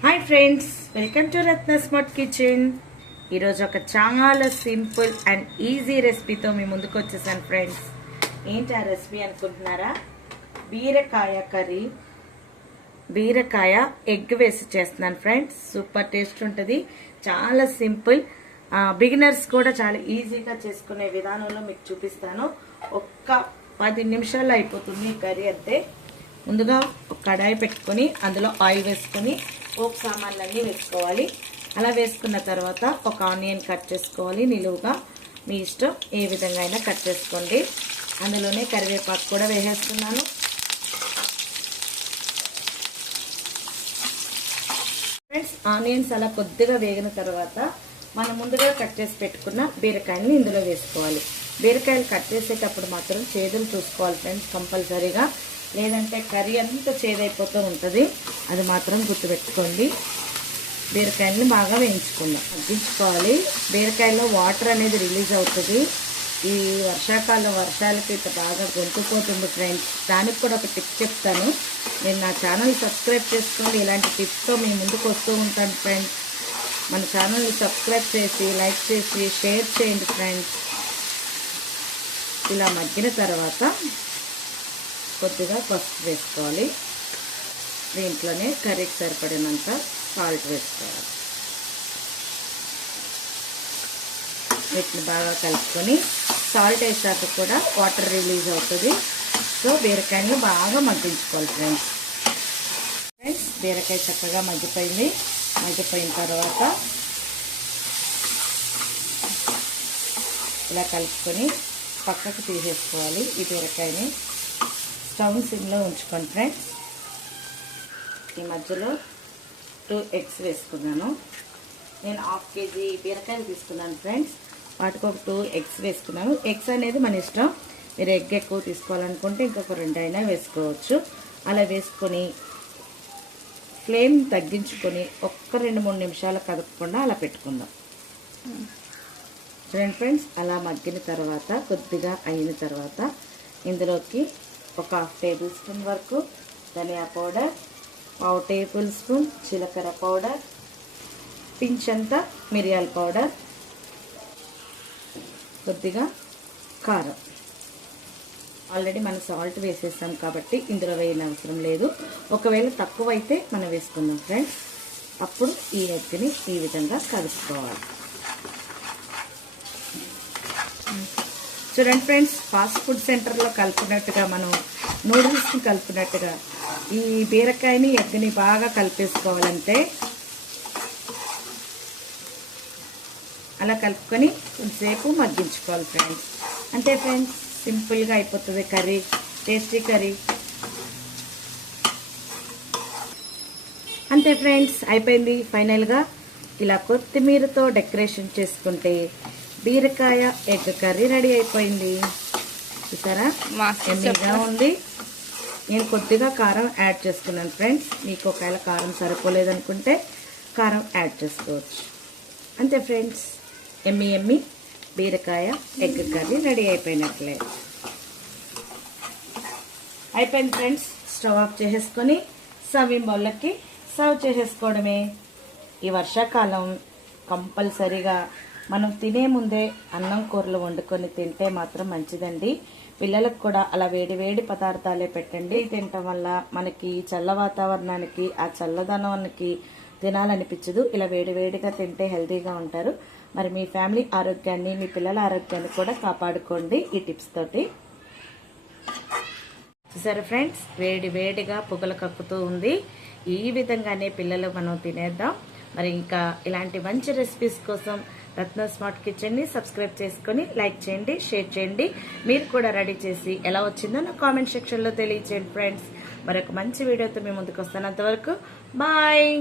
Hi friends, welcome to Ratna smart kitchen. ఈరోజు ఒక చాలా సింపుల్ అండ్ ఈజీ రెసిపీతో మీ ముందుకు వచ్చేసాను ఫ్రెండ్స్. ఏంటి ఆ రెసిపీ అనుకుంటున్నారా? బీరకాయ కర్రీ, బీరకాయ ఎగ్ వేసి చేస్తున్నాను ఫ్రెండ్స్. సూపర్ టేస్ట్ ఉంటుంది, చాలా సింపుల్. బిగినర్స్ కూడా చాలా ఈజీగా చేసుకునే విధానంలో మీకు చూపిస్తాను. ఒక్క 10 నిమిషాల్లో అయిపోతుంది ఈ కర్రీ అంతే. ముందుగా ఒక కడాయి పెట్టుకొని అందులో ఆయిల్ వేసుకొని పోపు సామాన్లన్నీ వేసుకోవాలి. అలా వేసుకున్న తర్వాత ఒక ఆనియన్ కట్ చేసుకోవాలి నిలువుగా. మీ ఇష్టం, ఏ విధంగా అయినా కట్ చేసుకోండి. అందులోనే కరివేపాకు కూడా వేసేస్తున్నాను. ఫ్రెండ్స్, ఆనియన్స్ అలా కొద్దిగా వేగిన తర్వాత మనం ముందుగా కట్ చేసి పెట్టుకున్న బీరకాయలని ఇందులో వేసుకోవాలి. బీరకాయలు కట్ చేసేటప్పుడు మాత్రం చేదులు చూసుకోవాలి ఫ్రెండ్స్ కంపల్సరీగా, లేదంటే కర్రీ అంతా చేదైపోతూ ఉంటుంది. అది మాత్రం గుర్తుపెట్టుకోండి. బీరకాయలని బాగా వేయించుకుందాం, తగ్గించుకోవాలి. బీరకాయలో వాటర్ అనేది రిలీజ్ అవుతుంది. ఈ వర్షాకాలం వర్షాలకి బాగా గొంతుపోతుంది ఫ్రెండ్స్. దానికి కూడా ఒక టిప్ చెప్తాను. నేను నా ఛానల్ సబ్స్క్రైబ్ చేసుకోండి. ఇలాంటి టిప్స్తో మీ ముందుకు వస్తూ ఉంటాను ఫ్రెండ్స్. మన ఛానల్ని సబ్స్క్రైబ్ చేసి లైక్ చేసి షేర్ చేయండి ఫ్రెండ్స్. ఇలా మగ్గిన తర్వాత కొద్దిగా పసుపు వేసుకోవాలి. దీంట్లోనే కర్రీకి సరిపడినంత సాల్ట్ వేసుకోవాలి. వీటిని బాగా కలుపుకొని సాల్ట్ వేసాక కూడా వాటర్ రిలీజ్ అవుతుంది. సో బీరకాయని బాగా మగ్గించుకోవాలి ఫ్రెండ్స్. బీరకాయ చక్కగా మగ్గిపోయింది. మగ్గిపోయిన తర్వాత ఇలా కలుపుకొని పక్కకు తీసేసుకోవాలి. ఈ బీరకాయని స్టవ్ సిమ్లో ఉంచుకోండి ఫ్రెండ్స్. ఈ మధ్యలో 2 ఎగ్స్ వేసుకున్నాను. నేను 1/2 kg బీరకాయలు తీసుకున్నాను ఫ్రెండ్స్. వాటికి ఒక 2 ఎగ్స్ వేసుకున్నాను. ఎగ్స్ అనేది మన ఇష్టం. మీరు ఎగ్ ఎక్కువ తీసుకోవాలనుకుంటే ఇంకొక 2 అయినా వేసుకోవచ్చు. అలా వేసుకొని ఫ్లేమ్ తగ్గించుకొని ఒక్క 2-3 నిమిషాలు కదపకుండా అలా పెట్టుకుందాం. చూడండి ఫ్రెండ్స్, అలా మగ్గిన తర్వాత కొద్దిగా అయిన తర్వాత ఇందులోకి ఒక 1/2 టేబుల్ స్పూన్ వరకు ధనియా పౌడర్, 1/2 టేబుల్ స్పూన్ జీలకర్ర పౌడర్, పించంతా మిరియాల పౌడర్, కొద్దిగా కారం. ఆల్రెడీ మనం సాల్ట్ వేసేసాం కాబట్టి ఇందులో వేయని అవసరం లేదు. ఒకవేళ తక్కువ అయితే మనం వేసుకుందాం ఫ్రెండ్స్. అప్పుడు ఈ ఎగ్ని ఈ విధంగా కలుపుకోవాలి. చూడండి ఫ్రెండ్స్, ఫాస్ట్ ఫుడ్ సెంటర్లో కలిపినట్టుగా మనం నూడిల్స్ని కలిపినట్టుగా ఈ బీరకాయని ఎగ్ని బాగా కలిపేసుకోవాలంటే అలా కలుపుకొని కొంచెంసేపు మగ్గించుకోవాలి ఫ్రెండ్స్. అంతే ఫ్రెండ్స్, సింపుల్గా అయిపోతుంది కర్రీ, టేస్టీ కర్రీ. అంతే ఫ్రెండ్స్, అయిపోయింది. ఫైనల్గా ఇలా కొత్తిమీరతో డెకరేషన్ చేసుకుంటే బీరకాయ ఎగ్ కర్రీ రెడీ అయిపోయింది. చూసారా, ఎమ్మీగా ఉంది. నేను కొద్దిగా కారం యాడ్ చేసుకున్నాను ఫ్రెండ్స్. మీకు ఒకవేళ కారం సరిపోలేదనుకుంటే కారం యాడ్ చేసుకోవచ్చు. అంతే ఫ్రెండ్స్, ఎమ్మీ బీరకాయ ఎగ్ కర్రీ రెడీ అయిపోయినట్లే. అయిపోయింది ఫ్రెండ్స్. స్టవ్ ఆఫ్ చేసేసుకొని సర్వింగ్ బౌల్లోకి సర్వ్ చేసేసుకోవడమే. ఈ వర్షాకాలం కంపల్సరీగా మనం తినే ముందే అన్నం కూరలు వండుకొని తింటే మాత్రం మంచిదండి. పిల్లలకు కూడా అలా వేడి వేడి పదార్థాలే పెట్టండి. తినటం వల్ల మనకి చల్ల వాతావరణానికి ఆ చల్లదనానికి తినాలనిపించదు. ఇలా వేడి వేడిగా తింటే హెల్తీగా ఉంటారు. మరి మీ ఫ్యామిలీ ఆరోగ్యాన్ని, మీ పిల్లల ఆరోగ్యాన్ని కూడా కాపాడుకోండి ఈ టిప్స్ తోటి. సరే ఫ్రెండ్స్, వేడి వేడిగా పొగలు కక్కుతూ ఉంది. ఈ విధంగానే పిల్లలు మనం తినేద్దాం. మరి ఇంకా ఇలాంటి మంచి రెసిపీస్ కోసం రత్న స్మార్ట్ కిచెన్ని సబ్స్క్రైబ్ చేసుకొని లైక్ చేయండి, షేర్ చేయండి. మీరు కూడా రెడీ చేసి ఎలా వచ్చిందో నా కామెంట్ సెక్షన్లో తెలియచేయండి ఫ్రెండ్స్. మరొక మంచి వీడియోతో మీ ముందుకు వస్తాను. అంతవరకు బాయ్.